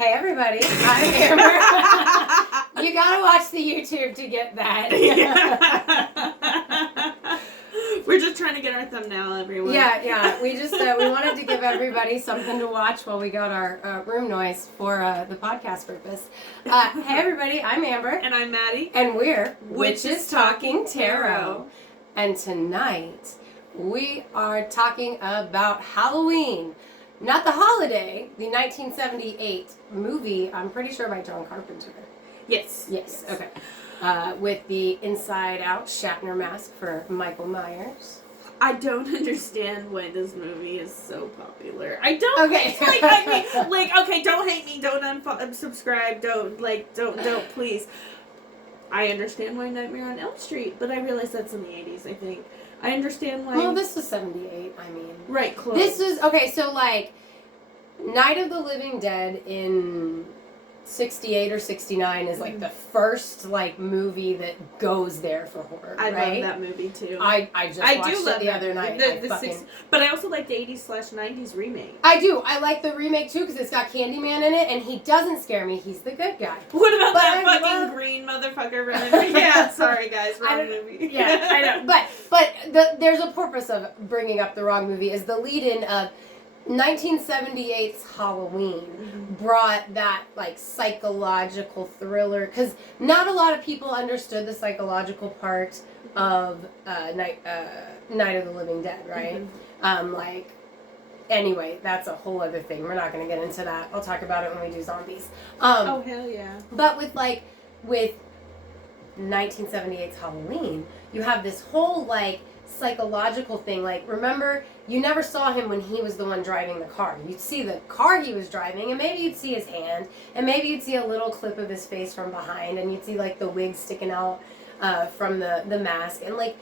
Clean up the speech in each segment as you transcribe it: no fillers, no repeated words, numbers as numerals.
Hey everybody, I'm Amber. You gotta watch the YouTube to get that. We're just trying to get our thumbnail, everyone. Yeah. We just we wanted to give everybody something to watch while we got our room noise for the podcast purpose. Hey everybody, I'm Amber. And I'm Maddie. And we're Witches Talking Tarot. And tonight we are talking about Halloween. Not the holiday, the 1978 movie, I'm pretty sure by John Carpenter. Yes. Okay. With the Inside Out Shatner mask for Michael Myers. I don't understand why this movie is so popular. I don't. Okay. Okay, don't hate me. Don't unsubscribe. Don't, please. I understand why Nightmare on Elm Street, but I realize that's in the 80s, I think. I understand why... Well, this was 78, I mean. Right, close. This was... Okay, so, like, Night of the Living Dead in 68 or 69 is, like, the first, like, movie that goes there for horror, I right? love that movie, too. I just watched it the other night. But I also like the 80s/90s remake. I do. I like the remake, too, because it's got Candyman in it, and he doesn't scare me. He's the good guy. What about that fucking green motherfucker running? Yeah, sorry, guys. Wrong movie. Yeah, I know. But there's a purpose of bringing up the wrong movie, is the lead-in of 1978's Halloween brought that, like, psychological thriller, because not a lot of people understood the psychological part of Night of the Living Dead, right? Anyway, that's a whole other thing. We're not going to get into that. I'll talk about it when we do zombies. Oh, hell yeah. But with 1978's Halloween, you have this whole, like, psychological thing. Like, remember, you never saw him when he was the one driving the car. You'd see the car he was driving, and maybe you'd see his hand, and maybe you'd see a little clip of his face from behind, and you'd see, like, the wig sticking out from the mask, and, like,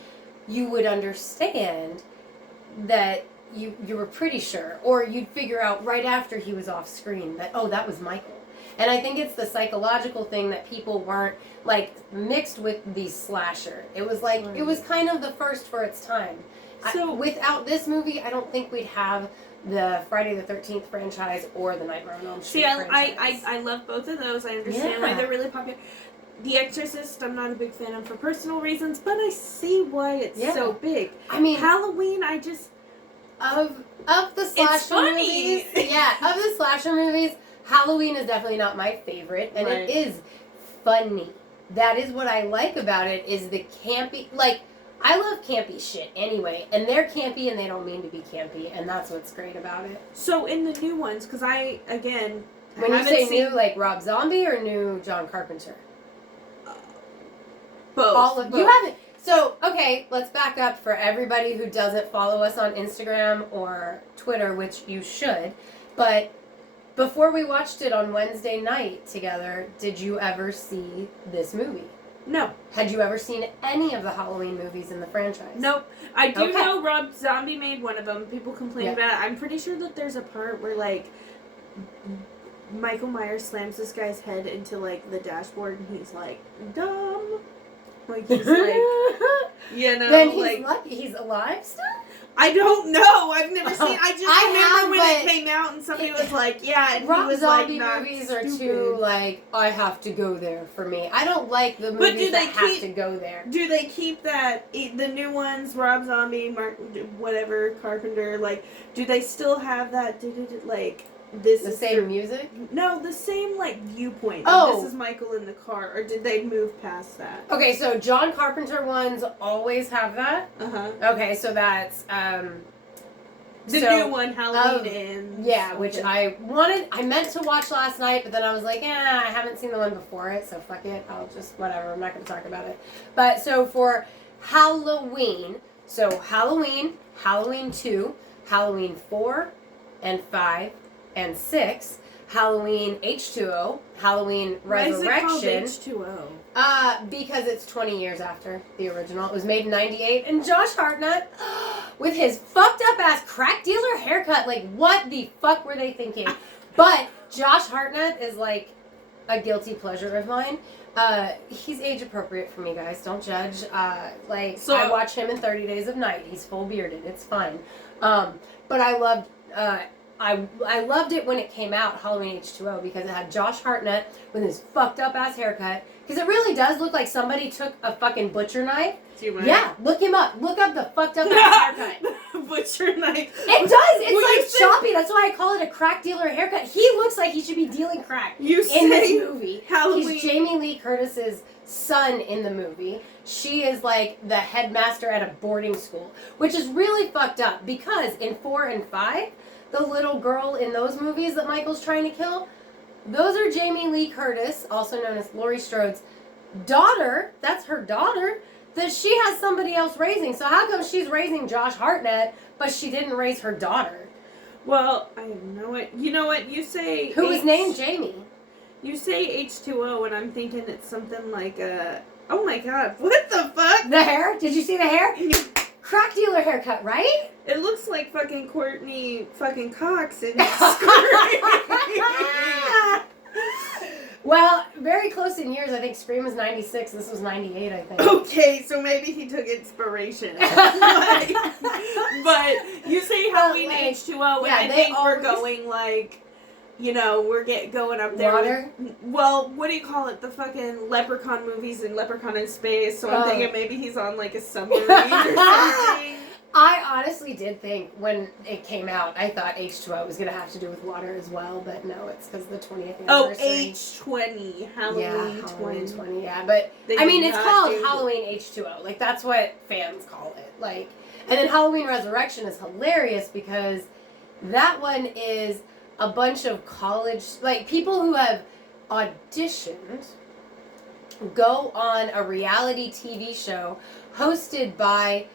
you would understand that you were pretty sure, or you'd figure out right after he was off screen that, oh, that was Michael. And I think it's the psychological thing that people weren't, like, mixed with the slasher. It was like, It was kind of the first for its time. So without this movie, I don't think we'd have the Friday the 13th franchise or the Nightmare on Elm Street franchise. I love both of those. I understand why they're really popular. The Exorcist, I'm not a big fan of for personal reasons, but I see why it's so big. I mean, Halloween, I just... Of the slasher movies... Yeah, of the slasher movies... Halloween is definitely not my favorite, and it is funny. That is what I like about it, is the campy, like, I love campy shit anyway, and they're campy and they don't mean to be campy, and that's what's great about it. So in the new ones, because I, again, when you say new, like Rob Zombie or new John Carpenter? Both. You haven't. So, okay, let's back up for everybody who doesn't follow us on Instagram or Twitter, which you should, but before we watched it on Wednesday night together, did you ever see this movie? No. Had you ever seen any of the Halloween movies in the franchise? Nope. I do know Rob Zombie made one of them. People complain about it. I'm pretty sure that there's a part where, like, Michael Myers slams this guy's head into, like, the dashboard, and he's like, dumb. Like, he's like, you know, then he's alive still? I don't know. I've never seen. I just remember when it came out and somebody was like, "Yeah," and Rob he was Zombie like, movies are too, like, I have to go there for me. I don't like the movies that have to go there. Do they keep that? The new ones, Rob Zombie, whatever, Carpenter, like, do they still have that? Like, this the same music? No, the same, like, viewpoint. Oh, this is Michael in the car, or did they move past that? Okay, so John Carpenter ones always have that. Okay, so that's the new one, Halloween Ends. Yeah, which I meant to watch last night, but then I was like, I haven't seen the one before it, so fuck it. I'll just whatever. I'm not going to talk about it. But so for Halloween, Halloween 2, Halloween 4 and 5. And 6, Halloween H2O, Halloween Resurrection. Why is it called H2O? Because it's 20 years after the original. It was made in 98, and Josh Hartnett, with his fucked up ass crack dealer haircut, like, what the fuck were they thinking? But Josh Hartnett is, like, a guilty pleasure of mine. He's age appropriate for me, guys. Don't judge. I watch him in 30 Days of Night. He's full bearded. It's fine. But I loved I loved it when it came out, Halloween H2O, because it had Josh Hartnett with his fucked up ass haircut. Because it really does look like somebody took a fucking butcher knife. Do you mind? Yeah, look him up. Look up the fucked up ass haircut. Butcher knife. It does. It's like choppy. That's why I call it a crack dealer haircut. He looks like he should be dealing crack in this movie. Halloween. He's Jamie Lee Curtis's son in the movie. She is like the headmaster at a boarding school, which is really fucked up because in 4 and 5, the little girl in those movies that Michael's trying to kill, those are Jamie Lee Curtis, also known as Laurie Strode's daughter. That's her daughter that she has somebody else raising. So how come she's raising Josh Hartnett, but she didn't raise her daughter? Well, I know it. You know what? You say... Who was named Jamie? You say H2O, and I'm thinking it's something like a... Oh my god, what the fuck? The hair? Did you see the hair? Crack dealer haircut, right? It looks like fucking Courtney fucking Cox in Well, very close in years. I think Scream was 96. This was 98, I think. Okay, so maybe he took inspiration. But you say Halloween H2O, and I think we're going like, you know, we're going up there. Water? Well, what do you call it? The fucking Leprechaun movies and Leprechaun in Space. So I'm thinking maybe he's on like a submarine or something. I honestly did think when it came out, I thought H2O was going to have to do with water as well, but no, it's because of the 20th anniversary. Oh, H20. Halloween 20. Yeah, but I mean, it's called Halloween H2O. Like, that's what fans call it. Like, and then Halloween Resurrection is hilarious because that one is a bunch of college, like, people who have auditioned go on a reality TV show hosted by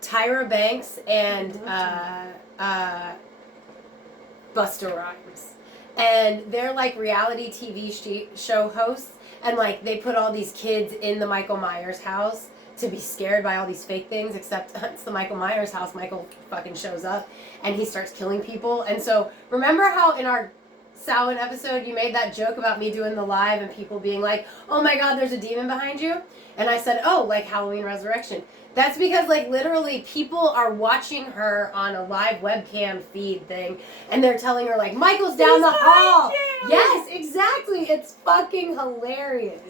Tyra Banks and Busta Rhymes. And they're like reality TV show hosts, and like they put all these kids in the Michael Myers house to be scared by all these fake things, except it's the Michael Myers house. Michael fucking shows up and he starts killing people. And so remember how in our Samhain episode you made that joke about me doing the live and people being like, oh my god, there's a demon behind you? And I said, oh, like Halloween Resurrection. That's because, like, literally people are watching her on a live webcam feed thing, and they're telling her, like, Michael's down the hall. Yes, exactly. It's fucking hilarious.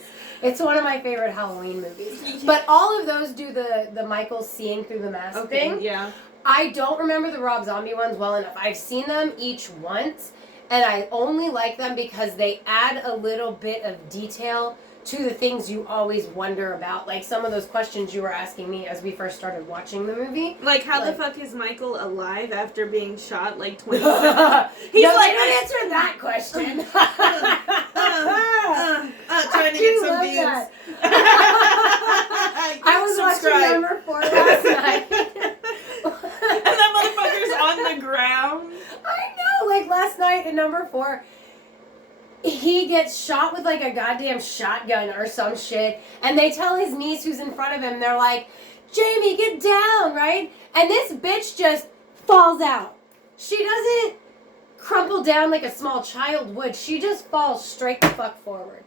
It's one of my favorite Halloween movies. But all of those do the Michael seeing through the mask thing. Yeah. I don't remember the Rob Zombie ones well enough. I've seen them each once, and I only like them because they add a little bit of detail to the things you always wonder about, like some of those questions you were asking me as we first started watching the movie. Like, how the fuck is Michael alive after being shot like 20 times? He's like, don't answer that question. Trying to get some views. I was watching number 4 last night. And that motherfucker's on the ground. I know, like last night in number 4, he gets shot with like a goddamn shotgun or some shit, and they tell his niece who's in front of him, they're like, Jamie, get down, right? And this bitch just falls out. She doesn't crumple down like a small child would. She just falls straight the fuck forward.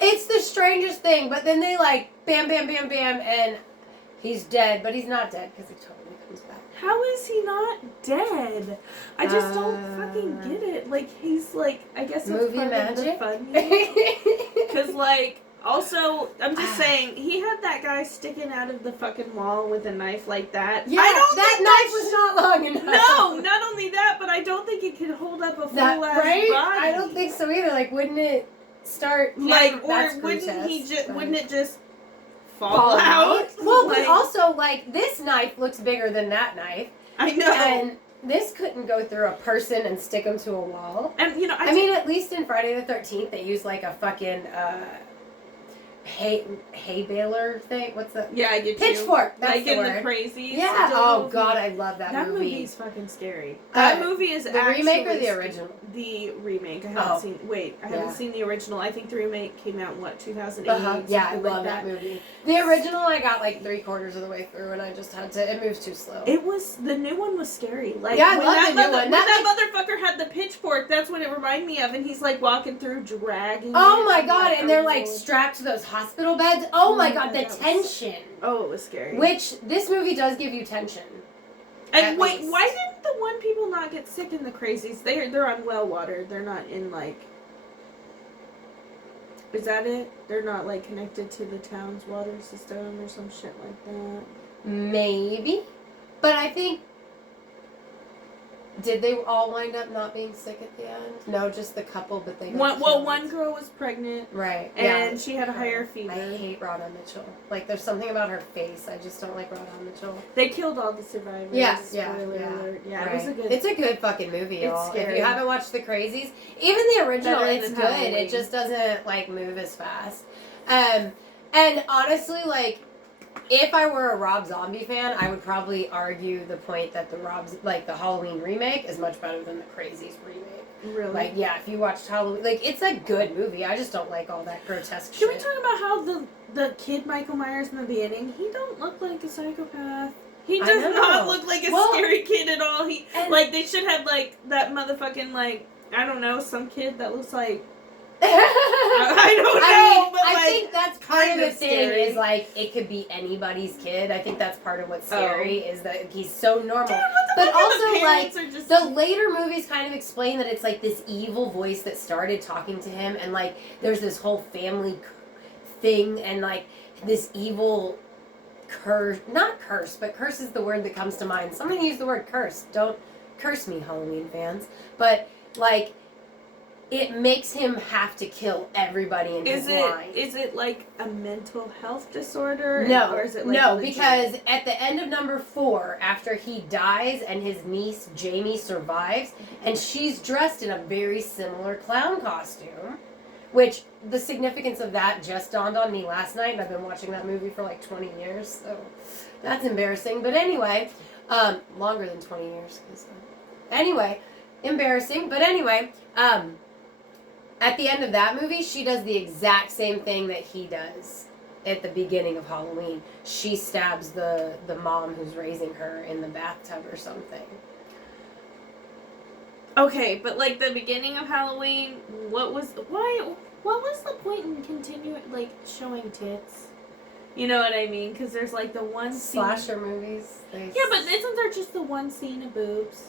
It's the strangest thing, but then they like bam, bam, bam, bam, and he's dead, but he's not dead because he totally comes back. How is he not dead? I just don't fucking get it. Like, he's like, I guess it's movie part magic. of the fun. Because, like, also, I'm just saying, he had that guy sticking out of the fucking wall with a knife like that. Yeah, that knife was not long enough. No, not only that, but I don't think it could hold up a full ass right? body. I don't think so either. Like, wouldn't it start like, or wouldn't it just fall out? Well, like, but also, like, this knife looks bigger than that knife. I know. And this couldn't go through a person and stick them to a wall. And, you know, I mean, at least in Friday the 13th, they used, like, a fucking, hay baler thing. What's that? Yeah, I get Pitchfork. you. That's like the in word. The Crazies. Yeah. Oh God, I love that movie. That movie's fucking scary. That movie is the remake or the original? The remake. I haven't seen. Wait, I haven't seen the original. I think the remake came out in what 2008. Yeah, I love that movie. The original, I got like 3/4 of the way through, and I just had to. It moves too slow. It was the new one was scary. Like yeah, I when love that the new one. When that motherfucker had the pitchfork, that's what it reminded me of, and he's like walking through, dragging. Oh my God! And they're like strapped to those hospital beds. Oh my God, the tension. Oh, it was scary. Which, this movie does give you tension. And wait, why didn't the the one people not get sick in the crazies? They're on well water. They're not in like. Is that it? They're not like connected to the town's water system or some shit like that. Maybe, but I think. Did they all wind up not being sick at the end? No, just the couple, but they got killed. One girl was pregnant. Right. And she had a higher fever. I hate Rhoda Mitchell. Like, there's something about her face. I just don't like Rhoda Mitchell. They killed all the survivors. Yeah. Alert. Yeah, right. it was It's a good fucking movie, y'all. It's scary. If you haven't watched The Crazies, even the original, Better it's than good. Halloween. It just doesn't, like, move as fast. And honestly, like, if I were a Rob Zombie fan, I would probably argue the point that the Halloween remake is much better than the Crazies remake. Really? Like, yeah, if you watched Halloween, like, it's a good movie. I just don't like all that grotesque shit. Can we talk about how the kid Michael Myers in the beginning, he don't look like a psychopath. He does not look like a scary kid at all. Like, they should have, like, that motherfucking, like, I don't know, some kid that looks like... I don't know, but I think that's part of the thing scary. is, like, it could be anybody's kid. I think that's part of what's scary is that he's so normal. Dude, but also, like, just... the later movies kind of explain that it's, like, this evil voice that started talking to him, and, like, there's this whole family thing, and, like, this evil curse, not curse, but curse is the word that comes to mind. Somebody use the word curse. Don't curse me, Halloween fans. But, like... It makes him have to kill everybody in his line. Is it like a mental health disorder? No, or is it like no, because at the end of number 4, after he dies and his niece Jamie survives, and she's dressed in a very similar clown costume, which the significance of that just dawned on me last night, and I've been watching that movie for like 20 years, so that's embarrassing. But anyway, longer than 20 years. Anyway, embarrassing, but anyway, at the end of that movie, she does the exact same thing that he does at the beginning of Halloween. She stabs the mom who's raising her in the bathtub or something. Okay, but like the beginning of Halloween, what was the point in continuing like showing tits? You know what I mean? Because there's like the one scene... Slasher movies. Yeah, but isn't there just the one scene of boobs?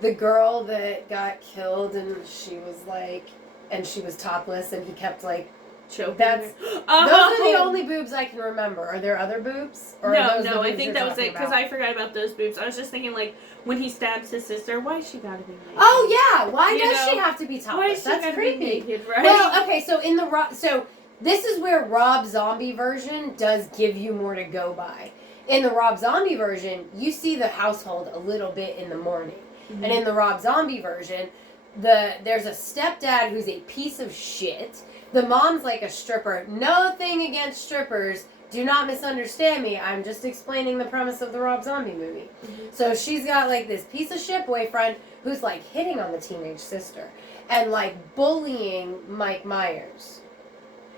The girl that got killed and she was topless and he kept like choking. Those are the only boobs I can remember. Are there other boobs? Or No, I think that was it because I forgot about those boobs. I was just thinking like when he stabs his sister, why she gotta be naked? Oh yeah, why does she have to be topless? That's creepy. Be naked, right? Well, okay, so this is where Rob Zombie version does give you more to go by. In the Rob Zombie version, you see the household a little bit in the morning. Mm-hmm. And in the Rob Zombie version, there's a stepdad who's a piece of shit. The mom's like a stripper. Nothing against strippers. Do not misunderstand me. I'm just explaining the premise of the Rob Zombie movie. Mm-hmm. So she's got like this piece of shit boyfriend who's like hitting on the teenage sister and like bullying Mike Myers.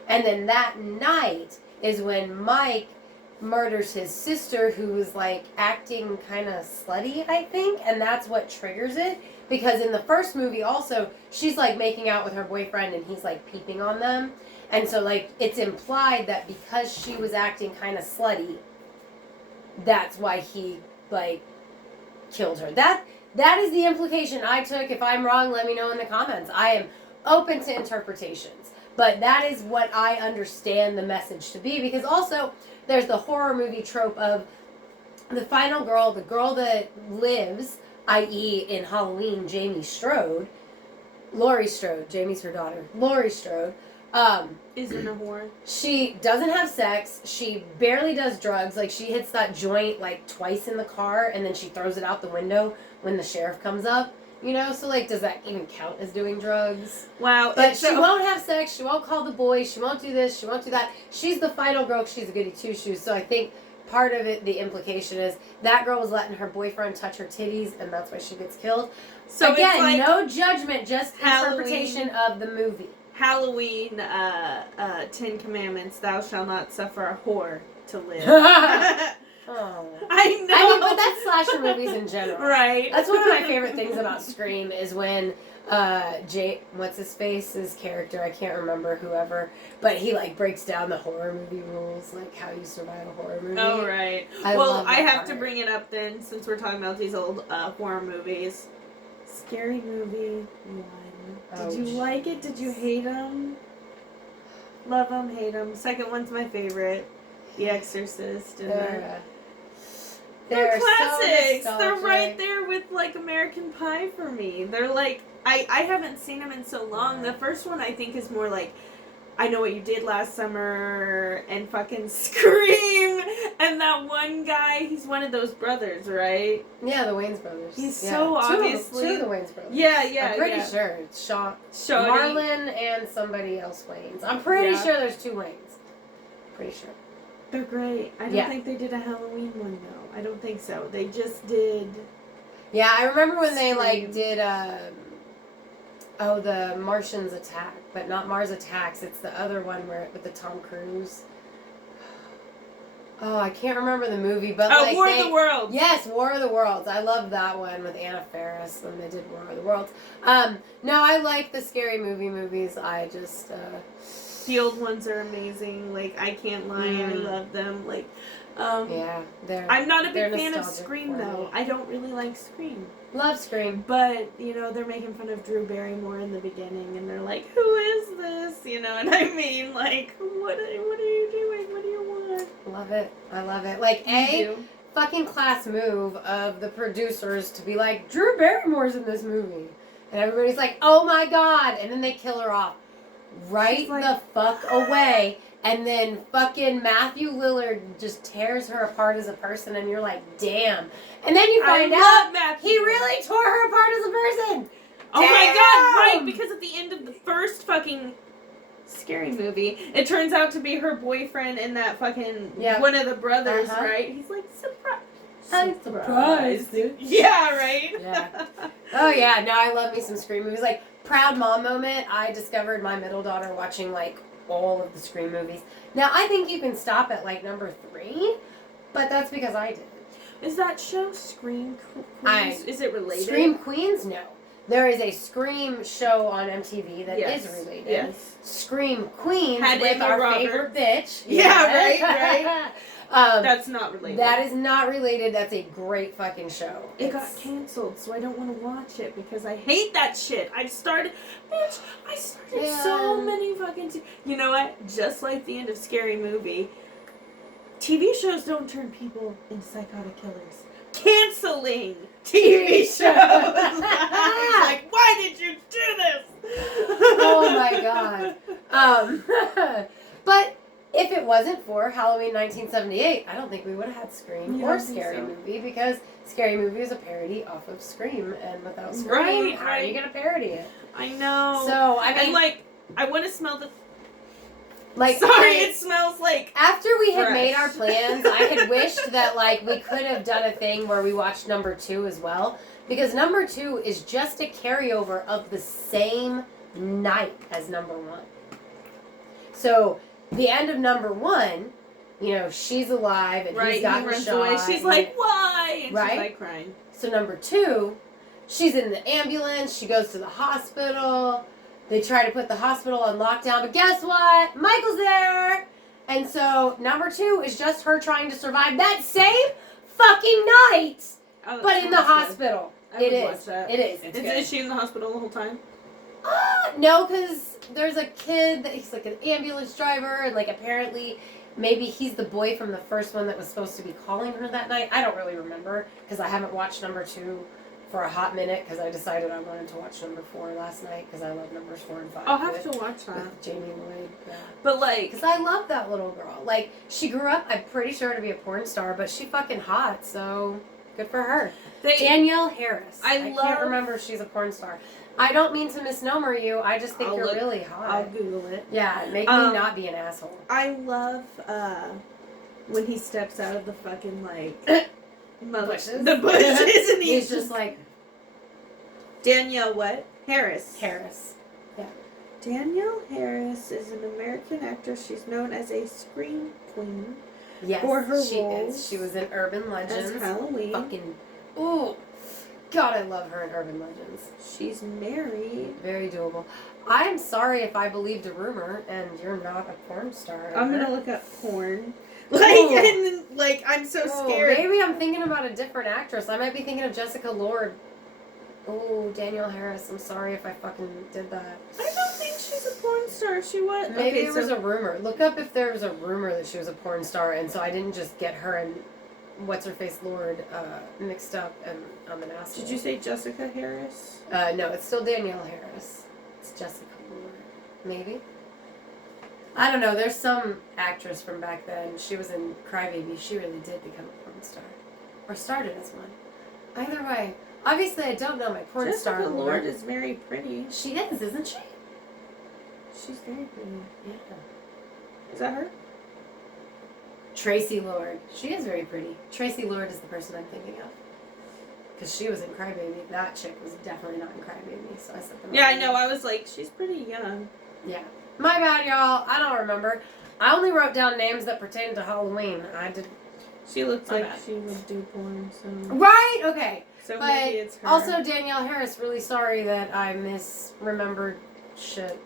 And then that night is when Mike murders his sister who was like acting kind of slutty, I think, and that's what triggers it, because in the first movie also she's like making out with her boyfriend and he's like peeping on them, and so like it's implied that because she was acting kind of slutty, that's why he like killed her. That is the implication I took. If I'm wrong, let me know in the comments. I am open to interpretations, but that is what I understand the message to be, because also there's the horror movie trope of the final girl, the girl that lives, i.e. in Halloween, Laurie Strode, Jamie's her daughter, Laurie Strode, isn't a whore. She doesn't have sex, she barely does drugs, like she hits that joint like twice in the car and then she throws it out the window when the sheriff comes up. You know, so like, does that even count as doing drugs? Wow. But she won't have sex, she won't call the boys, she won't do this, she won't do that. She's the final girl, she's a goody two-shoes. So I think part of it, the implication is that girl was letting her boyfriend touch her titties, and that's why she gets killed. So again, like no judgment, just interpretation of the movie. Halloween, 10 Commandments, thou shalt not suffer a whore to live. Oh. I know. I mean, but that's slasher movies in general. Right. That's one of my favorite things about Scream is when what's his face's character, I can't remember whoever, but he like breaks down the horror movie rules, like how you survive a horror movie. Oh, right. I have to bring it up then, since we're talking about these old horror movies. Scary Movie 1. Did you like it? Did you hate them? Love them, hate them. Second one's my favorite. The Exorcist. And they're classics. So they're right there with like American Pie for me. They're like, I haven't seen them in so long. The first one I think is more like I Know What You Did Last Summer and fucking Scream. And that one guy, he's one of those brothers, right? Yeah, the Wayans brothers. He's so obviously two of the Wayans brothers. Yeah. I'm pretty sure it's Marlon and somebody else Wayans. I'm pretty sure there's two Wayans. Pretty sure. They're great. I don't think they did a Halloween one though. I don't think so. They just did. Yeah, I remember when they like did the Martians Attack, but not Mars Attacks. It's the other one with the Tom Cruise. Oh, I can't remember the movie, but War of the Worlds. Yes, War of the Worlds. I love that one with Anna Faris when they did War of the Worlds. No, I like the scary movies. I just the old ones are amazing. Like I can't lie, I love them. Like I'm not a big fan of Scream though. I don't really like Scream. Love Scream. But, they're making fun of Drew Barrymore in the beginning, and they're like, who is this? You know what I mean? Like, what are you doing? What do you want? Love it. I love it. Like, fucking class move of the producers to be like, Drew Barrymore's in this movie. And everybody's like, oh my god. And then they kill her off right the fuck away. And then fucking Matthew Lillard just tears her apart as a person, and you're like, damn. And then you find out he really tore her apart as a person. Oh my god, right, because at the end of the first fucking Scary Movie, it turns out to be her boyfriend and that fucking one of the brothers, right? He's like, surprise. I'm surprised, dude. Yeah, right? Yeah. Oh, yeah. No, I love me some Scream movies. Like, proud mom moment, I discovered my middle daughter watching, like, all of the Scream movies. Now, I think you can stop at, like, number 3, but that's because I did. Is that show Scream Queens? Is it related? Scream Queens? No. There is a Scream show on MTV that is related. Yes. Scream Queens with our favorite bitch. Yeah, right. That's not related. That is not related. That's a great fucking show. It got canceled, so I don't want to watch it because I hate that shit. I started so many fucking... You know what? Just like the end of Scary Movie, TV shows don't turn people into psychotic killers. Canceling TV shows. Like, why did you do this? Oh my god. But if it wasn't for Halloween 1978, I don't think we would have had Scream or Scary Movie, because Scary Movie is a parody off of Scream, and without Scream, how are you going to parody it? I know. So, I mean... And, like, I want to smell the... Like, it smells like after we had made our plans, I had wished that, like, we could have done a thing where we watched number 2 as well, because number 2 is just a carryover of the same night as number 1. So, the end of number 1, she's alive and he's gotten shot. Away. She's like, why? And she's like crying. So number 2, she's in the ambulance, she goes to the hospital. They try to put the hospital on lockdown, but guess what? Michael's there! And so, number 2 is just her trying to survive that same fucking night, but in the hospital. It is. It is. Is she in the hospital the whole time? No, because there's a kid that he's like an ambulance driver, and like apparently maybe he's the boy from the first one that was supposed to be calling her that night. I don't really remember, because I haven't watched number 2 for a hot minute, because I decided I wanted to watch number 4 last night, because I love numbers 4 and 5. I'll have to watch that. With Jamie Lloyd. Yeah. But like... Because I love that little girl. Like, she grew up, I'm pretty sure, to be a porn star, but she fucking hot, so good for her. Danielle Harris. I can't remember if she's a porn star. I don't mean to misnomer you, I just think you're really hot. I'll Google it. Yeah, make me not be an asshole. I love when he steps out of the fucking, like... bushes. The bushes, and he's just like... Danielle what? Harris. Yeah. Danielle Harris is an American actress. She's known as a scream queen. Yes, for her she roles. is. She was in Urban Legends. As Halloween. Fucking, ooh, God, I love her in Urban Legends. She's married. Very doable. I am sorry if I believed a rumor and you're not a porn star. I'm gonna look up porn. Like, Ooh. and then, like, I'm so scared. Maybe I'm thinking about a different actress. I might be thinking of Jessica Lord. Oh, Danielle Harris. I'm sorry if I fucking did that. I don't think she's a porn star. She was. Maybe Okay, it was a rumor. Look up if there was a rumor that she was a porn star, and so I didn't just get her and what's her face Lord mixed up, and I'm an asshole. Did you say Jessica Harris? No, it's still Danielle Harris. It's Jessica Lord. Maybe. I don't know. There's some actress from back then. She was in Crybaby. She really did become a porn star, or started as one. Either way, obviously I don't know my porn star. Jessica Lord is very pretty. She is, isn't she? She's very pretty. Yeah. Is that her? Tracy Lord. She is very pretty. Tracy Lord is the person I'm thinking of. Because she was in Crybaby. That chick was definitely not in Crybaby, so I said the wrong Yeah, I name. know. I was like, she's pretty young. Yeah. My bad, y'all. I don't remember. I only wrote down names that pertain to Halloween. I did. She looks My like bad. she would do porn, so. Right? Okay. So But maybe it's her. also, Danielle Harris, really sorry that I misremembered shit.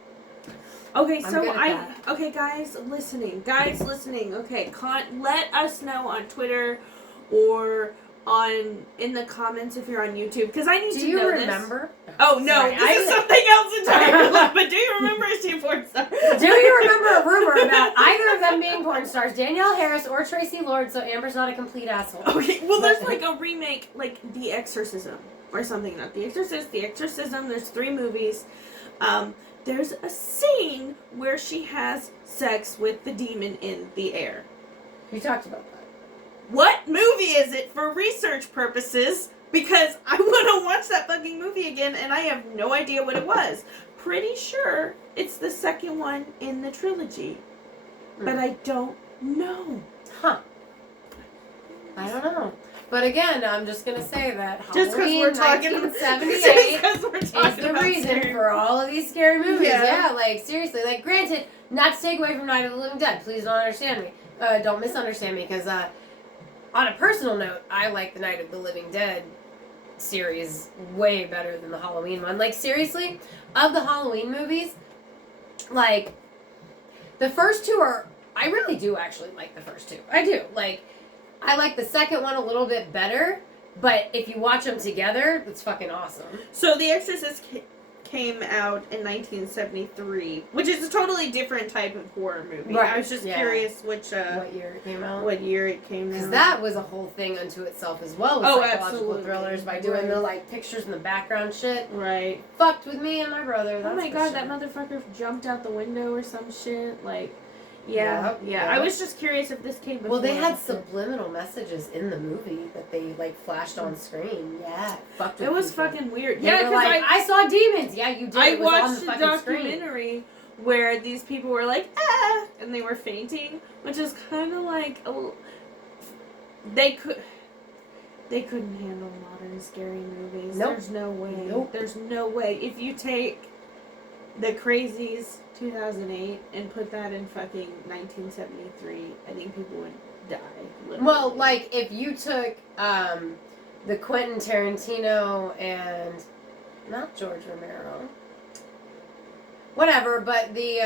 Okay, I'm so good at that. okay, guys listening, okay, let us know on Twitter or in the comments if you're on YouTube, because I need Do to you know remember? this. Oh no, Sorry, this is something else entirely. But do you remember is she a porn star? Do you remember a rumor about either of them being porn stars, Danielle Harris or Tracy Lord, so Amber's not a complete asshole? Okay, well there's like a remake, like The Exorcism or something. Not The Exorcist, The Exorcism. There's 3 movies. There's a scene where she has sex with the demon in the air. You talked about that. What movie is it for research purposes? Because I want to watch that fucking movie again and I have no idea what it was. Pretty sure it's the second one in the trilogy. But I don't know. Huh. I don't know. But again, I'm just going to say that Just because Halloween we're talking 1978 is the reason for all of these scary movies. Yeah. Yeah, like, seriously. Like, granted, not to take away from Night of the Living Dead. Please don't understand me. Don't misunderstand me, because on a personal note, I like the Night of the Living Dead series way better than the Halloween one. Like, seriously, of the Halloween movies, like, the first 2 are... I really do actually like the first 2. I do. Like, I like the second one a little bit better, but if you watch them together, it's fucking awesome. So The Exorcist came out in 1973, which is a totally different type of horror movie. Right, I was just curious which what year it came out? what year it came out. Because that was a whole thing unto itself as well with psychological absolutely. thrillers by doing Right. the like pictures in the background shit. Right. Fucked with me and my brother. That's Oh my for god, sure. that motherfucker jumped out the window or some shit. Like, yeah. Yep. I was just curious if this came before. Well, they or had after. subliminal messages in the movie that they like flashed on screen. Yeah, fucked with It was people. fucking weird. They Yeah, were because like, I saw demons. Yeah, you did. I It was on watched the a fucking screen. documentary where these people were like, ah, and they were fainting, which is kind of like they couldn't handle modern scary movies. Nope. There's no way. Nope. There's no way. If you take The Crazies 2008 and put that in fucking 1973, I think people would die. Literally. Well, like if you took the Quentin Tarantino and not George Romero, whatever, but the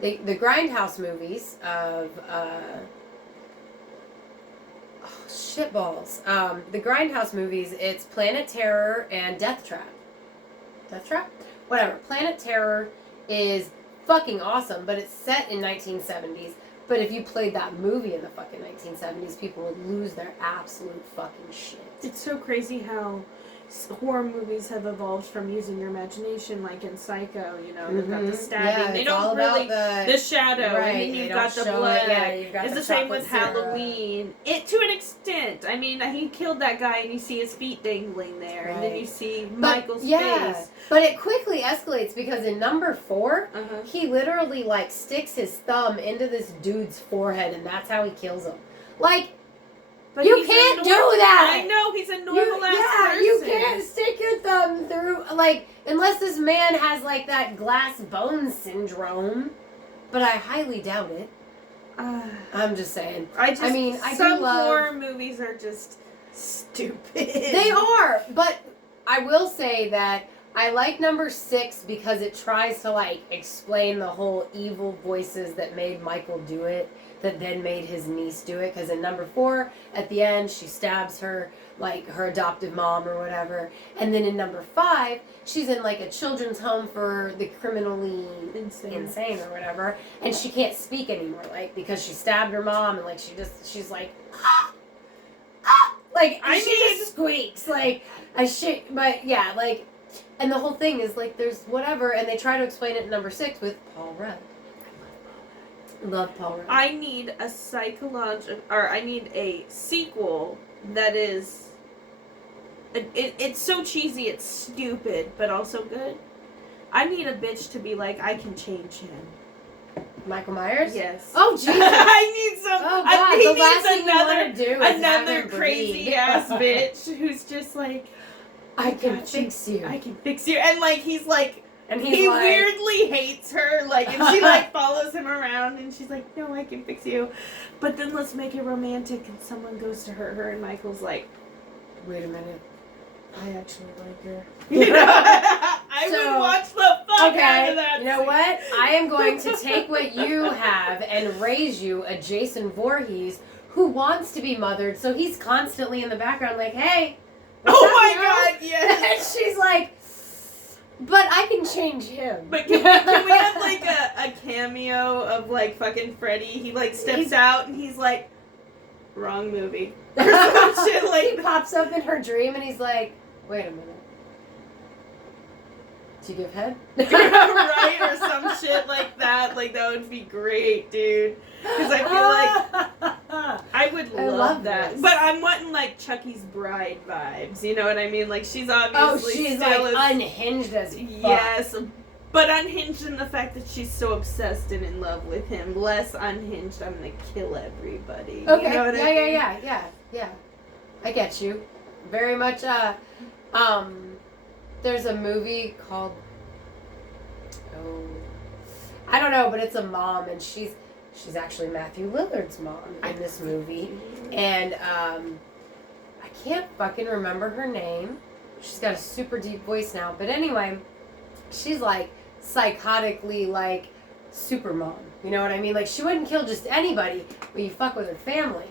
Grindhouse movies of shitballs. The Grindhouse movies. It's Planet Terror and Death Trap. Death Trap? Whatever. Planet Terror is fucking awesome, but it's set in 1970s. But if you played that movie in the fucking 1970s, people would lose their absolute fucking shit. It's so crazy how horror movies have evolved from using your imagination, like in Psycho, you know, they've got the stabbing, Yeah, they it's don't all really, about the shadow, right, and then they you've don't got the show blood. it, yeah, you've got It's the the same with chocolate syrup. Halloween. It to an extent. I mean, he killed that guy, and you see his feet dangling there, and then Right. you see But, Michael's yeah, face. but it quickly escalates because in number 4, Uh-huh. he literally like sticks his thumb into this dude's forehead, and that's how he kills him. Like, But you he's a can't do normal- that. I know, he's a normal ass person. You can't stick your thumb through, like, unless this man has, like, that glass bone syndrome. But I highly doubt it. I'm just saying. I mean, some do love horror movies are just stupid. They are, but I will say that I like number 6 because it tries to like explain the whole evil voices that made Michael do it, that then made his niece do it. Because in number 4, at the end, she stabs her, like her adoptive mom or whatever. And then in number 5, she's in like a children's home for the criminally insane or whatever, and she can't speak anymore, like because she stabbed her mom, and like she's like, ah, ah, like she just squeaks like a shit. But yeah, like. And the whole thing is like there's whatever, and they try to explain it in number 6 with Paul Rudd. Love Paul Rudd. I need a I need a sequel that is. It's so cheesy, it's stupid, but also good. I need a bitch to be like, I can change him. Michael Myers? Yes. Oh Jesus! I need some. Oh God! He the last needs thing you want to do is another crazy ass bitch who's just like. I can fix you. I can fix you. And, like, he's like... And he like, weirdly hates her, like, and she, like, follows him around, and she's like, no, I can fix you. But then let's make it romantic, and someone goes to hurt her, and Michael's like... Wait a minute. I actually like her. You know? I would watch the fuck out of that. You know what? I am going to take what you have and raise you a Jason Voorhees who wants to be mothered, so he's constantly in the background like, hey... Oh my God, yes. And she's like, but I can change him. But can we have like a cameo of like fucking Freddy? He like steps out and he's like, wrong movie. Or some shit like he pops up in her dream and he's like, wait a minute. Do you give head? Right? Or some shit like that. Like that would be great, dude. Because I feel like I would love that. This. But I'm wanting like Chucky's bride vibes. You know what I mean? Like she's obviously she's still like unhinged as fuck. Yes, but unhinged in the fact that she's so obsessed and in love with him. Less unhinged, I'm gonna kill everybody. Okay. You know what I mean? Yeah. I get you. Very much. There's a movie called. I don't know, but it's a mom, and she's actually Matthew Lillard's mom in this movie, and I can't fucking remember her name. She's got a super deep voice now, but anyway, she's like psychotically like super mom. You know what I mean? Like she wouldn't kill just anybody, but you fuck with her family,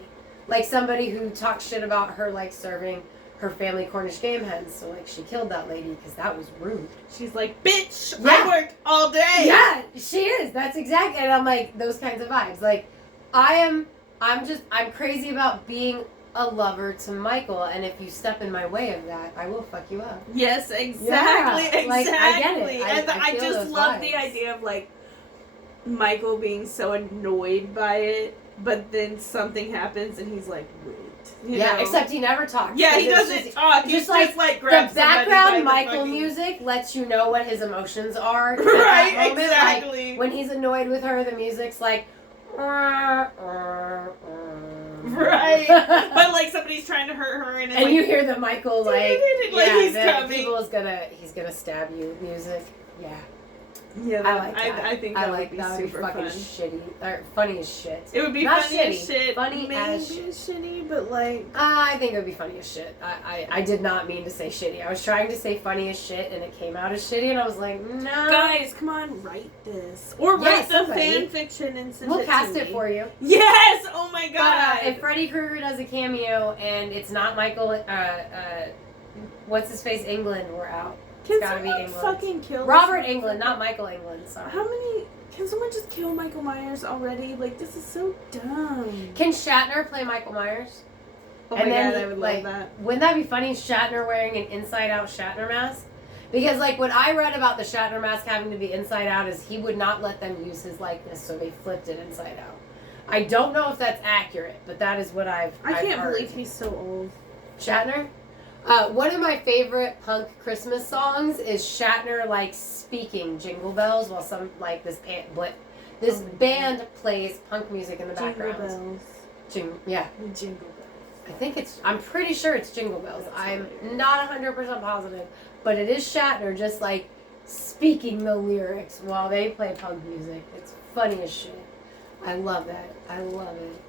like somebody who talks shit about her, like serving her family Cornish game hens, so like she killed that lady because that was rude. She's like, bitch, I worked all day. Yeah, she is. That's exactly, and I'm like those kinds of vibes. Like, I'm crazy about being a lover to Michael, and if you step in my way of that, I will fuck you up. Yes, exactly, yeah, like, I get it. And I just love vibes. the idea of like Michael being so annoyed by it, but then something happens and he's like, wait. You know? Except he never talks. Yeah, he doesn't talk. He's just like grabs the background by Michael music lets you know what his emotions are. Right, at that moment. exactly. Like, when he's annoyed with her, the music's like. Right, but like somebody's trying to hurt her, and like, you hear the Michael like he's coming. He's gonna stab you music. Yeah. Yeah, I like that. I think that would be super fucking fun. Shitty or funny as shit. It would be not funny shitty, as shit. Funny maybe as shit. Shitty, but like I think it would be funny as shit. I did not mean to say shitty. I was trying to say funny as shit, and it came out as shitty, and I was like, no. Guys, come on, write this or write the fan fiction and send we'll it cast to it me. for you. Yes! Oh my god! But, if Freddy Krueger does a cameo and it's not Michael, what's his face? England, we're out. Can gotta someone be England. fucking kill Robert England, not Michael England. Sorry. How many? Can someone just kill Michael Myers already? Like this is so dumb. Can Shatner play Michael Myers? Oh and my then god, I would love that. Wouldn't that be funny? Shatner wearing an inside-out Shatner mask? Because like what I read about the Shatner mask having to be inside out is he would not let them use his likeness, so they flipped it inside out. I don't know if that's accurate, but that is what I've can't heard. believe he's so old. Shatner? One of my favorite punk Christmas songs is Shatner like speaking Jingle Bells while some like this band plays punk music in the background. Jingle Bells. Jingle Bells. I'm pretty sure it's Jingle Bells. I'm not 100% positive, but it is Shatner just like speaking the lyrics while they play punk music. It's funny as shit. I love that. I love it.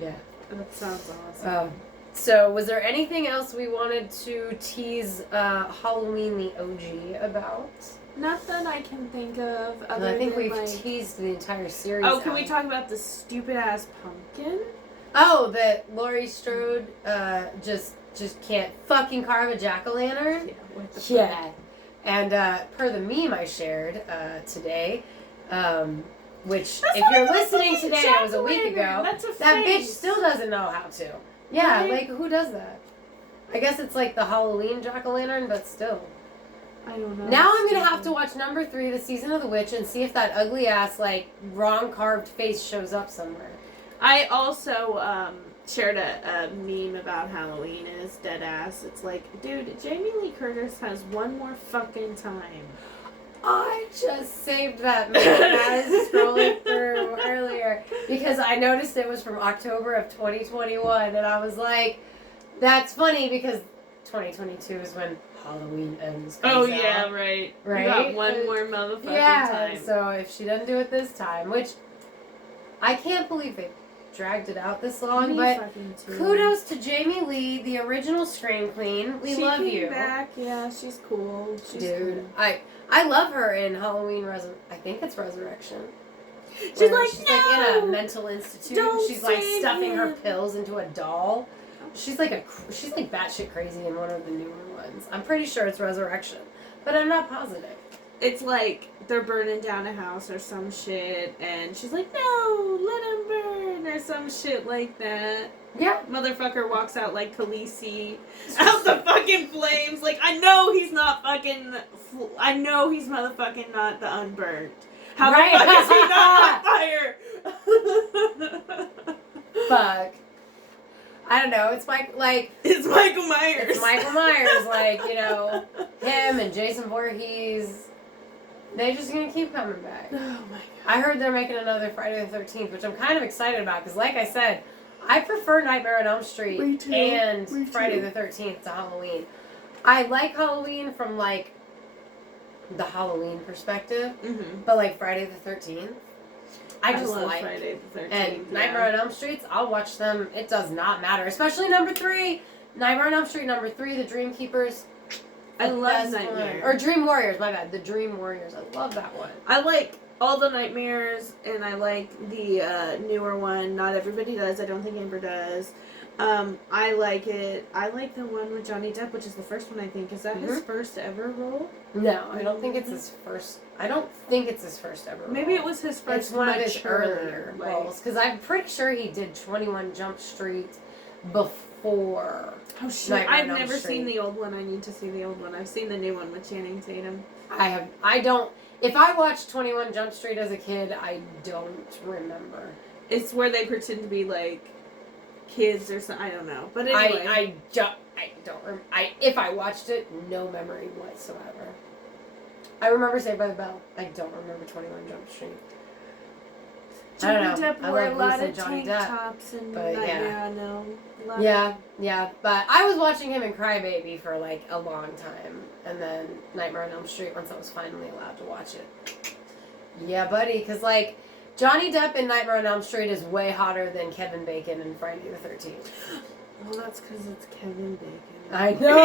Yeah. That sounds awesome. So, was there anything else we wanted to tease Halloween the OG about? Not that I can think of. Other I think than, we've teased the entire series. Oh, can we talk about the stupid ass pumpkin? Oh, that Laurie Strode just can't fucking carve a jack-o'-lantern? Yeah. What the Yeah. And per the meme I shared today, which That's if you're listening today, it was a week jack-o'-lantern. ago. That's a That face. bitch still doesn't know how to. Yeah, Right? like who does that? I guess it's like the Halloween jack-o'-lantern, but still. I don't know. Now I'm gonna have to watch number 3, The Season of the Witch, and see if that ugly ass like wrong carved face shows up somewhere. I also shared a meme about Halloween, and it's dead ass. It's like, dude, Jamie Lee Curtis has one more fucking time. I just saved that meme as scrolling through earlier because I noticed it was from October of 2021, and I was like, that's funny because 2022 is when Halloween ends. Oh, yeah, right. Right? You got one more motherfucking time. So if she doesn't do it this time, which I can't believe they dragged it out this long, Me but fucking too. kudos to Jamie Lee, the original Scream Queen. We love She came you. back. Yeah, she's cool. She's Dude, cool. I love her in Halloween I think it's Resurrection. She's Where like, she's no! like in a mental institute. Don't She's like save stuffing her him. pills into a doll. She's like batshit crazy in one of the newer ones. I'm pretty sure it's Resurrection, but I'm not positive. It's like they're burning down a house or some shit, and she's like, no, let him burn, or some shit like that. Yeah. Motherfucker walks out like Khaleesi out the fucking flames. Like, I know he's not fucking. I know he's motherfucking not the unburned. How Right. the fuck is he not on fire? Fuck. I don't know. It's Michael Myers. It's Michael Myers. Like, you know, him and Jason Voorhees. They're just gonna keep coming back. Oh my god. I heard they're making another Friday the 13th, which I'm kind of excited about because, like I said, I prefer Nightmare on Elm Street Me too. and Me Friday too. the 13th to Halloween. I like Halloween from like the Halloween perspective, Mm-hmm. but like Friday the 13th, I just love like. Friday the 13th. And Nightmare on Elm Street, I'll watch them. It does not matter, especially number 3, Nightmare on Elm Street number 3, The Dream Keepers. I the love best Nightmare. one. Or Dream Warriors, my bad. The Dream Warriors. I love that one. I like all the Nightmares, and I like the newer one. Not everybody does. I don't think Amber does. I like it. I like the one with Johnny Depp, which is the first one, I think. Is that his first ever role? No, I don't think it's his first. I don't think it's his first ever. Maybe role. it was his first. It's one of his mature, earlier roles because I'm pretty sure he did 21 Jump Street before. Oh shit! Nightmare I've on Elm never Street. seen the old one. I need to see the old one. I've seen the new one with Channing Tatum. I don't. If I watched 21 Jump Street as a kid, I don't remember. It's where they pretend to be like kids or something. I don't know. But anyway, I don't remember. If I watched it, no memory whatsoever. I remember Saved by the Bell. I don't remember 21 Jump Street. Johnny I don't know. Depp I wore a love lot Lisa of Johnny tank Depp, tops and but yeah. Nightmare. I know. Yeah, but I was watching him in Crybaby for like a long time, and then Nightmare on Elm Street once I was finally allowed to watch it. Yeah, buddy, because like Johnny Depp in Nightmare on Elm Street is way hotter than Kevin Bacon in Friday the 13th. Well, that's because it's Kevin Bacon. I know.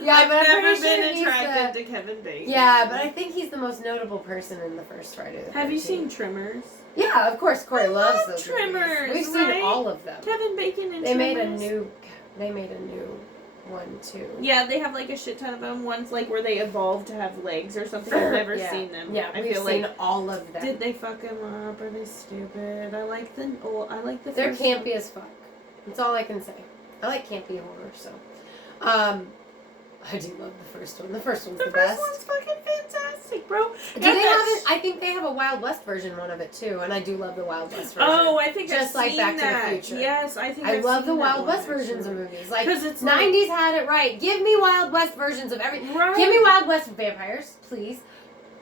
Yeah, I've but I'm never pretty sure been he's attracted to Kevin Bacon. Yeah, but I think he's the most notable person in the first Friday the 13th. Have you seen Tremors? Yeah, of course. Corey loves love those Tremors, movies. We've right? seen all of them. Kevin Bacon and They Tremors. made a new one too. Yeah, they have like a shit ton of them. One's like where they evolve to have legs or something. I've never Yeah. seen them. Yeah, I we've feel seen like all of them. did they fuck him up? Are they stupid? I like the They're first campy one. as fuck. That's all I can say. I like campy horror, so. I do love the first one. The first one's the best. The first one's fucking fantastic, bro. Do they have it? I think they have a Wild West version one of it too, and I do love the Wild West version. Oh, I think Just I've like seen Back to the that. Future. Yes, I think I I've love seen the that Wild one, West versions of actually. movies. Like 'Cause it's 90s had it right. Give me Wild West versions of everything. Right. Give me Wild West vampires, please.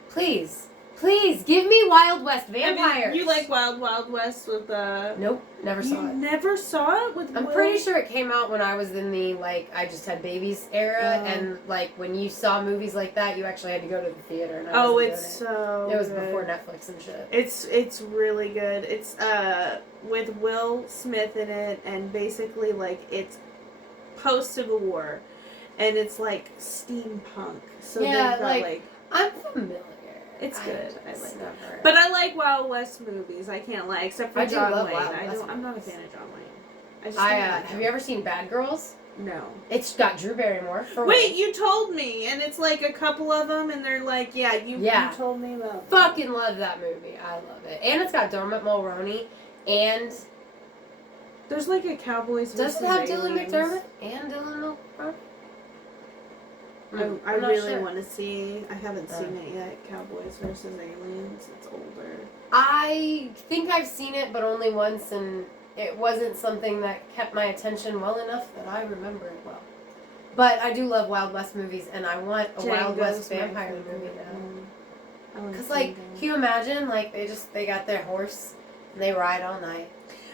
Please. Please give me Wild West I vampires. mean, you like Wild Wild West with Nope, never saw it. You never saw it with I'm Will? pretty sure it came out when I was in the, like, I just had babies era, and, like, when you saw movies like that, you actually had to go to the theater, and I wasn't doing it. So It was good. before Netflix and shit. It's really good. It's with Will Smith in it, and basically, like, it's post-Civil War, and it's, like, steampunk. So Yeah, they've got, like, I'm familiar. It's good. I just like it. never... But I like Wild West movies. I can't lie, except for I do John love Wayne. Wild West I'm not a movies. fan of John Wayne. I just don't like have you ever seen Bad Girls? No. It's got Drew Barrymore. Wait, you told me, and it's like a couple of them, and they're like, you told me about. Fucking love that movie. I love it, and it's got Dermot Mulroney, and there's like a Cowboys versus does it have Dylan Aliens. McDermott and Dylan Mulroney? I I'm not really sure. want to see. I haven't seen it yet. Cowboys versus Aliens. It's older. I think I've seen it, but only once, and it wasn't something that kept my attention well enough that I remember it well. But I do love Wild West movies, and I want a Wild West vampire movie now. Because, like, can you imagine, like, they got their horse, and they ride all night.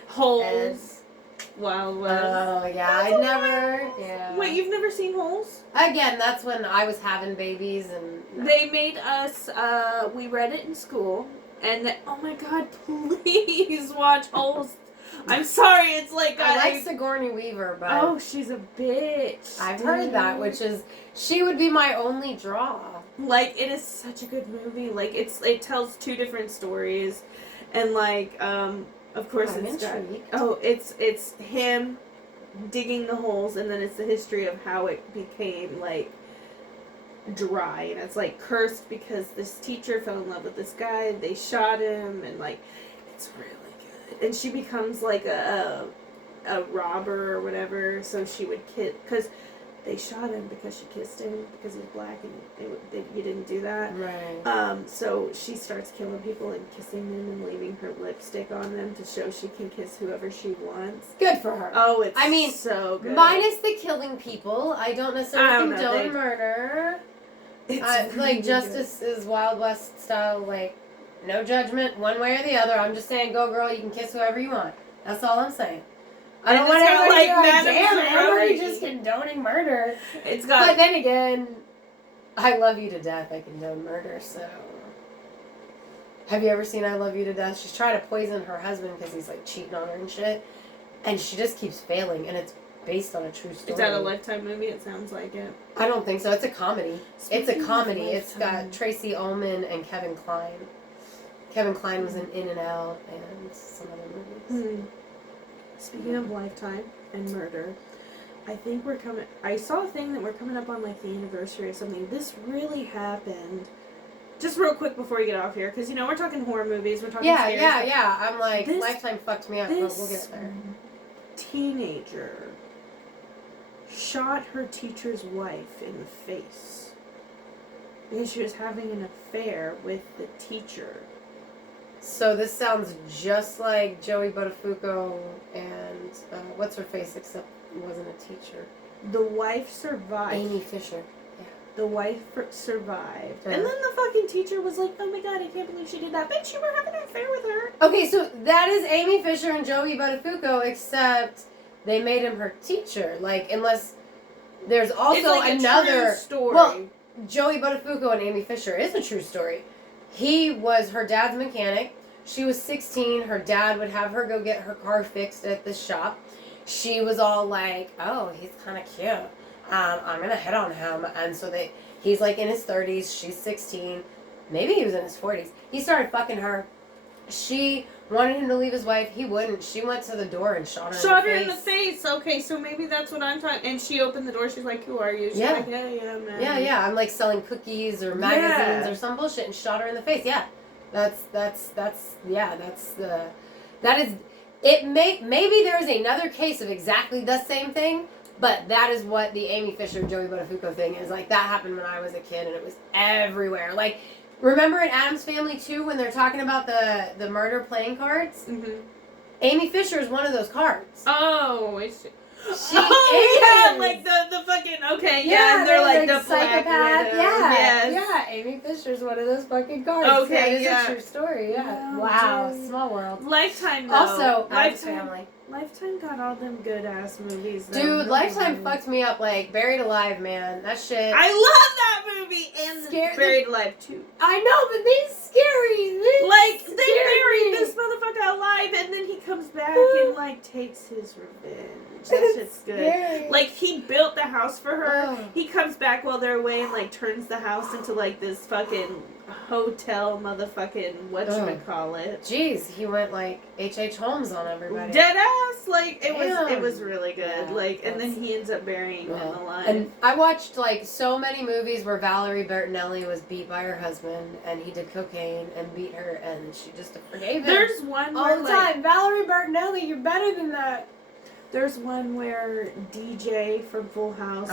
Holes. Wild West. Oh, yeah, That's I never, yeah. Wait, you've never seen Holes? Again, that's when I was having babies, and... They made us, we read it in school, and oh my god, please watch Holes. I'm sorry, it's like... I like Sigourney Weaver, but... Oh, she's a bitch. I've heard that, which is... She would be my only draw. Like, it is such a good movie. Like, it tells two different stories, and like, of course it's him digging the holes, and then it's the history of how it became, like, dry, and it's, like, cursed because this teacher fell in love with this guy, they shot him, and, like, it's really good. And she becomes, like, a robber or whatever, so she would because they shot him because she kissed him because he's black, and you didn't do that. Right. So she starts killing people and kissing them and leaving her lipstick on them to show she can kiss whoever she wants. Good for her. Oh, it's so good. Minus the killing people. I don't necessarily condone murder. It's like, justice is Wild West style, like, no judgment one way or the other. I'm just saying, go girl, you can kiss whoever you want. That's all I'm saying. I don't want anybody to be like, damn, Amber, just condoning murder. It's got... But then again, I love you to death. I condone murder, so... Have you ever seen I Love You to Death? She's trying to poison her husband because he's, like, cheating on her and shit. And she just keeps failing, and it's based on a true story. Is that a Lifetime movie? It sounds like it. I don't think so. It's a comedy. Speaking it's a comedy. of It's got Tracy Ullman and Kevin Kline. Kevin Kline was in and Out and some other movies. Speaking of Lifetime and murder, I think I saw a thing that we're coming up on, like, the anniversary of something. This really happened. Just real quick before you get off here, because, we're talking horror movies, we're talking scary stuff. Yeah. I'm like, Lifetime fucked me up, but we'll get there. Teenager shot her teacher's wife in the face because she was having an affair with the teacher. So this sounds just like Joey Buttafuoco and what's her face, except it wasn't a teacher. The wife survived. Amy Fisher. Yeah. The wife survived. And then the fucking teacher was like, oh my god, I can't believe she did that. Bitch, you were having an affair with her. Okay, so that is Amy Fisher and Joey Buttafuoco, except they made him her teacher. Like, unless there's also it's like another... a true story. Well, Joey Buttafuoco and Amy Fisher is a true story. He was her dad's mechanic. She was 16. Her dad would have her go get her car fixed at the shop. She was all like, oh, he's kind of cute. I'm going to hit on him. And so he's like in his 30s. She's 16. Maybe he was in his 40s. He started fucking her. She wanted him to leave his wife. He wouldn't. She went to the door and shot her in the face. Okay, so maybe that's what I'm talking. And she opened the door. She's like, who are you? She's like, yeah, man. Yeah. I'm like selling cookies or magazines or some bullshit and shot her in the face. Yeah. Maybe there is another case of exactly the same thing, but that is what the Amy Fisher, Joey Buttafuoco thing is. Like, that happened when I was a kid, and it was everywhere. Like, remember in Addams Family 2 when they're talking about the murder playing cards? Mm-hmm. Amy Fisher is one of those cards. Oh, She is. Yeah, like the fucking, okay, yeah, and they're like the psychopath. Black Widow. Yeah, Yes. yeah. Amy Fisher's one of those fucking cards. Okay, It's yeah. a true story. Yeah. Yeah, Wow, dude. small world. Lifetime, though. Also, Addams Family. Lifetime got all them good ass movies. Though. Dude, Lifetime fucked me up like Buried Alive, man. That shit. I love that movie and Buried Alive too. I know, but they scary. They buried this motherfucker alive, and then he comes back and like takes his revenge. That shit's good. Scary. Like he built the house for her. Ugh. He comes back while they're away and like turns the house into like this fucking hotel motherfucking whatchamacallit. Jeez, he went like H.H. Holmes on everybody. Dead ass, like it Damn. was really good. Yeah, like, and then he ends up burying him alive. And I watched like so many movies where Valerie Bertinelli was beat by her husband, and he did cocaine and beat her, and she just forgave him. There's one all where the like, time. Valerie Bertinelli, you're better than that. there's one where DJ from Full House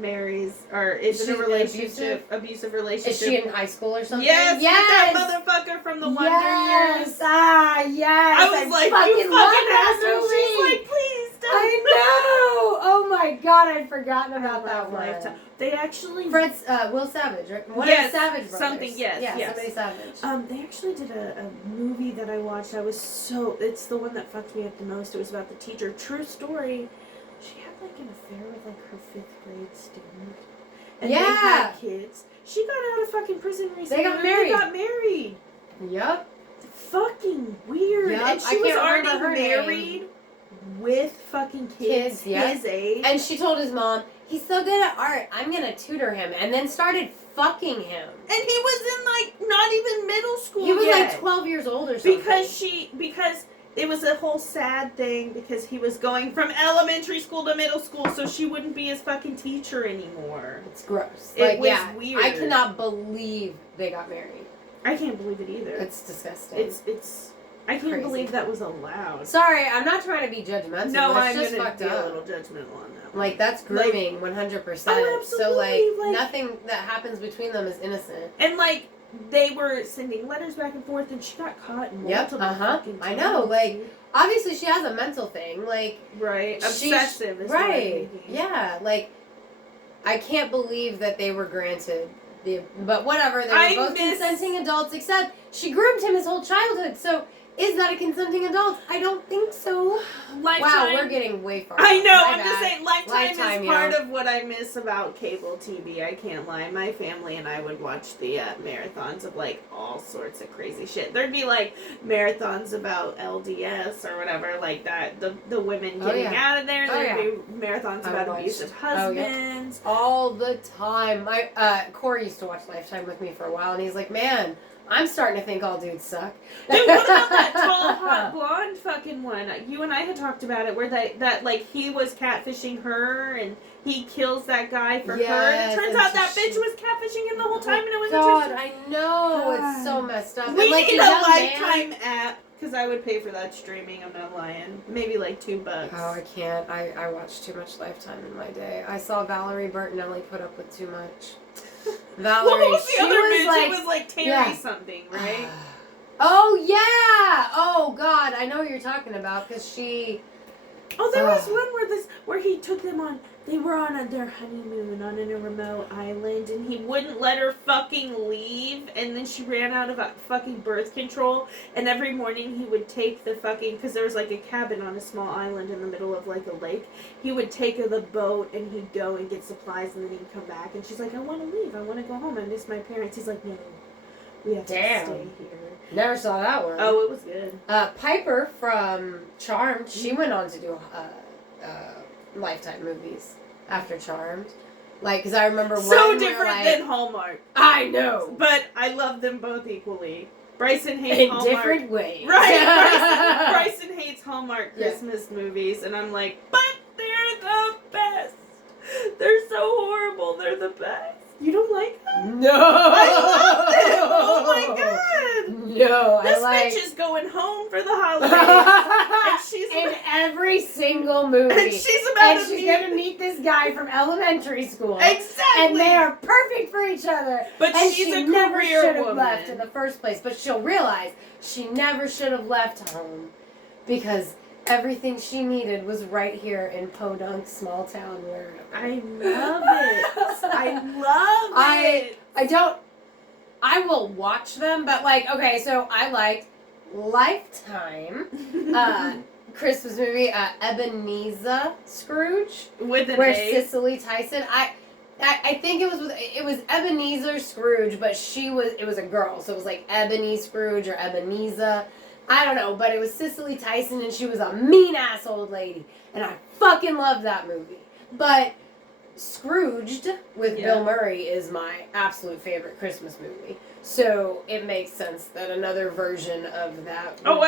marries or is in a She's relationship, abusive relationship. Is she in high school or something? Yes, yes. with that motherfucker from the Wonder Yes. Years. Ah, yes. I was like, you fucking love fucking that asshole. movie. She's like, please don't. I know. Oh my god, I'd forgotten about that one. Lifetime. They actually Fred's Will Savage, right? One Yes, of the Savage brothers. something, yes, Yeah, yes. somebody Savage. They actually did a movie that I watched. It's the one that fucked me up the most. It was about the teacher. True story. She had like an affair with like her 5th grade student. And they had kids. She got out of fucking prison recently. They got married. Yep. Fucking weird. Yep. And she I was can't already remember her married with fucking kids his age. And she told his mom, he's so good at art, I'm gonna tutor him. And then started fucking him. And he was in like not even middle school He was yet. like 12 years old or something. Because it was a whole sad thing because he was going from elementary school to middle school, so she wouldn't be his fucking teacher anymore. It's gross. It was weird. I cannot believe they got married. I can't believe it either. It's disgusting. It's I can't crazy. believe that was allowed. Sorry, I'm not trying to be judgmental. No, that's I'm just gonna fucked be up. a little judgmental on that one. Like, that's grooming, 100%. Oh, so, absolutely. nothing that happens between them is innocent. And, like, they were sending letters back and forth, and she got caught in multiple fucking times. I know, like, obviously she has a mental thing, like... Right, obsessive is right, yeah, like, I can't believe that they were granted but whatever, they were both consenting adults, except she groomed him his whole childhood, so... Is that a consenting adult? I don't think so. Lifetime. Wow, we're getting way far. I know, I'm just saying, Lifetime is part of what I miss about cable TV. I can't lie. My family and I would watch the marathons of, like, all sorts of crazy shit. There'd be, like, marathons about LDS or whatever, like that. The women getting out of there. There'd be marathons about abusive husbands. All the time. Corey used to watch Lifetime with me for a while, and he's like, man... I'm starting to think all dudes suck. Dude, what about that tall, hot, blonde fucking one? You and I had talked about it, where like, he was catfishing her, and he kills that guy for her, and it turns out that bitch was catfishing him the whole time, and it was God, I know. It's so messed up. We like, need a Lifetime app, because I would pay for that streaming, I'm not lying. Maybe like $2. Oh, I can't. I watched too much Lifetime in my day. I saw Valerie Bertinelli put up with too much. Valerie, what was the other bitch? Like, it was like Terry something, right? Oh, yeah! Oh, God, I know what you're talking about, because she... Oh, there was one where he took them on, they were on their honeymoon on a remote island, and he wouldn't let her fucking leave, and then she ran out of fucking birth control, and every morning he would take the fucking, because there was like a cabin on a small island in the middle of like a lake, he would take her the boat, and he'd go and get supplies, and then he'd come back, and she's like, I want to leave, I want to go home, I miss my parents. He's like, no, we have to stay here. Never saw that one. Oh, it was good. Piper from Charmed, she went on to do Lifetime movies after Charmed. Like, because I remember one. So different than Hallmark. I know. But I love them both equally. Bryson hates Hallmark. In different ways. Right. Bryson hates Hallmark Christmas movies. And I'm like, but they're the best. They're so horrible. They're the best. You don't like them? No. I love them. Oh my god. No, this bitch is going home for the holidays. And she's in every single movie. And she's gonna meet this guy from elementary school. Exactly. And they are perfect for each other. But and she's she a never career should have woman. left in the first place. But she'll realize she never should have left home because everything she needed was right here in Podunk, small town where I love it. I love it. I will watch them, but like, okay, so I liked Lifetime Christmas movie, Ebenezer Scrooge With an where A. Cicely Tyson. I think it was Ebenezer Scrooge, but it was a girl, so it was like Ebony Scrooge or Ebenezer. I don't know, but it was Cicely Tyson, and she was a mean ass old lady, and I fucking love that movie. But Scrooged with Bill Murray is my absolute favorite Christmas movie. So it makes sense that another version of that would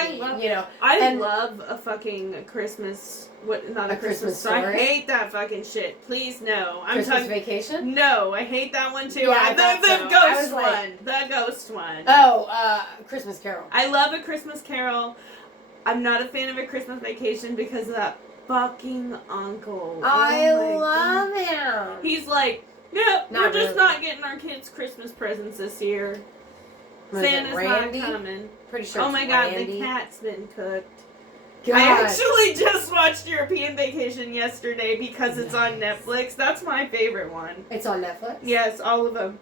I love a fucking Christmas, not a Christmas story. I hate that fucking shit. Please, no. Christmas Vacation? No, I hate that one too. Yeah, the ghost one. The ghost one. Oh, Christmas Carol. I love A Christmas Carol. I'm not a fan of A Christmas Vacation because of that fucking uncle. I love him. He's like, yep, we're just not getting our kids Christmas presents this year. Santa's not coming. Pretty sure. Oh my god, the cat's been cooked. God. I actually just watched European Vacation yesterday because it's on Netflix. That's my favorite one. It's on Netflix? Yes, all of them.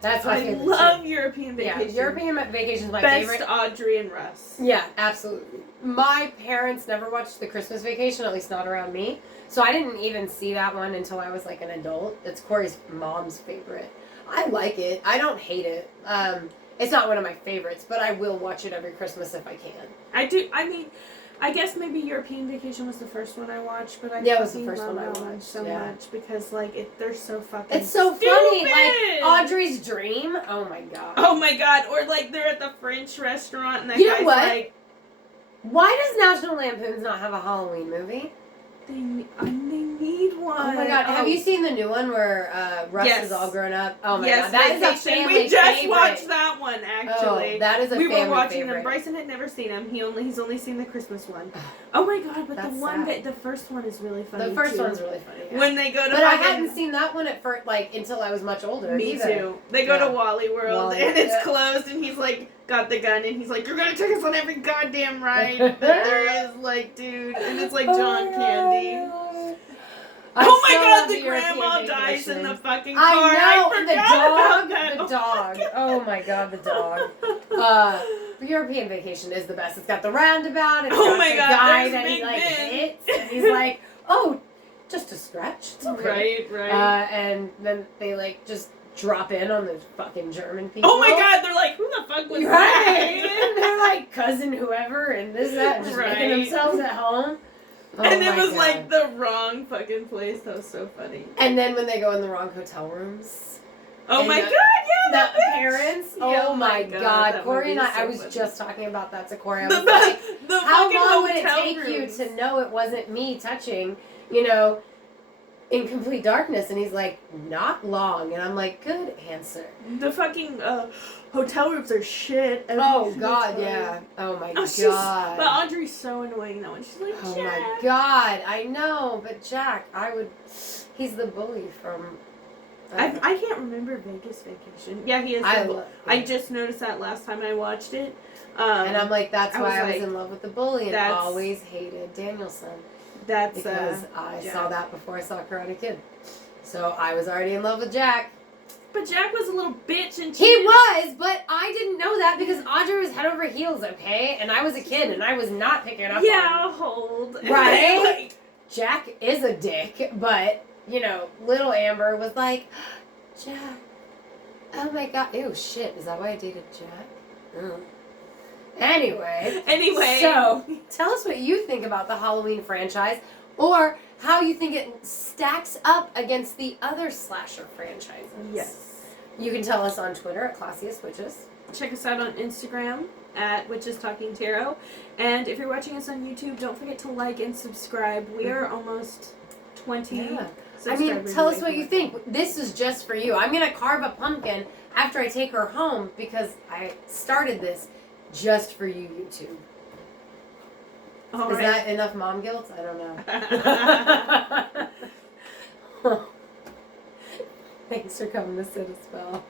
That's my favorite. I love European Vacation. Yeah, European Vacation is my favorite. Best Audrey and Russ. Yeah, absolutely. My parents never watched the Christmas Vacation, at least not around me. So I didn't even see that one until I was like an adult. It's Corey's mom's favorite. I like it. I don't hate it. It's not one of my favorites, but I will watch it every Christmas if I can. I do. I mean, I guess maybe European Vacation was the first one I watched, but it was the first one I watched so much because like they're so fucking. It's so stupid. funny, like Audrey's Dream. Oh my god. Oh my god! Or like they're at the French restaurant and that you guy's know what? like, why does National Lampoon's not have a Halloween movie? They need one. Oh my god! Have you seen the new one where Russ is all grown up? Oh my god, that is a family We just favorite. watched that one actually. Oh, that is a family We were watching favorite. them. Bryson had never seen them. He's only seen the Christmas one. Oh my god! But the first one is really funny. The first too. one's really funny. Yeah. When they go to. But I hadn't seen that one at first, like until I was much older. Me either. too. They go to Wally World and it's closed, and he's like got the gun, and he's like, "You're gonna take us on every goddamn ride that there is, like, dude." And it's like John Candy. Oh my god, the grandma dies in the fucking car. I know, the dog. Oh my god, the dog. European Vacation is the best. It's got the roundabout. It's got the guy that he like hits. And he's like, oh, just a scratch. It's okay. Right. And then they like just drop in on the fucking German people. Oh my god, they're like, who the fuck was that? that? And they're like cousin whoever and this, that, and just making themselves at home. Oh and it was like the wrong fucking place. That was so funny. And then when they go in the wrong hotel rooms. Oh my god, yeah. The parents. Oh my god. Corey and I was just talking about that to Corey. I was like, how long would it take you to know it wasn't me touching, in complete darkness? And he's like, not long. And I'm like, good answer. The fucking hotel rooms are shit. Oh god, yeah. Oh my god. But Audrey's so annoying though, and she's like, oh Jack. my god, I know, but Jack, he's the bully from. I can't remember Vegas Vacation. Yeah, he is. I just noticed that last time I watched it. And I'm like, that's why I was in love with the bully and always hated Danielson. That's because I saw that before I saw Karate Kid. So I was already in love with Jack. But Jack was a little bitch and he was, but I didn't know that because Audrey was head over heels, okay? And I was a kid and I was not picking up on hold. Right? Jack is a dick, but, little Amber was like, Jack, oh my god, ew, shit, is that why I dated Jack? Mm. Anyway, so tell us what you think about the Halloween franchise or how you think it stacks up against the other slasher franchises. Yes. You can tell us on Twitter at Classiest Witches. Check us out on Instagram at Witches Talking Tarot. And if you're watching us on YouTube, don't forget to like and subscribe. We are almost 20 subscribers. Tell us what you think. This is just for you. I'm going to carve a pumpkin after I take her home because I started this just for you, YouTube. Is that enough mom guilt? I don't know. Thanks for coming to sit a spell.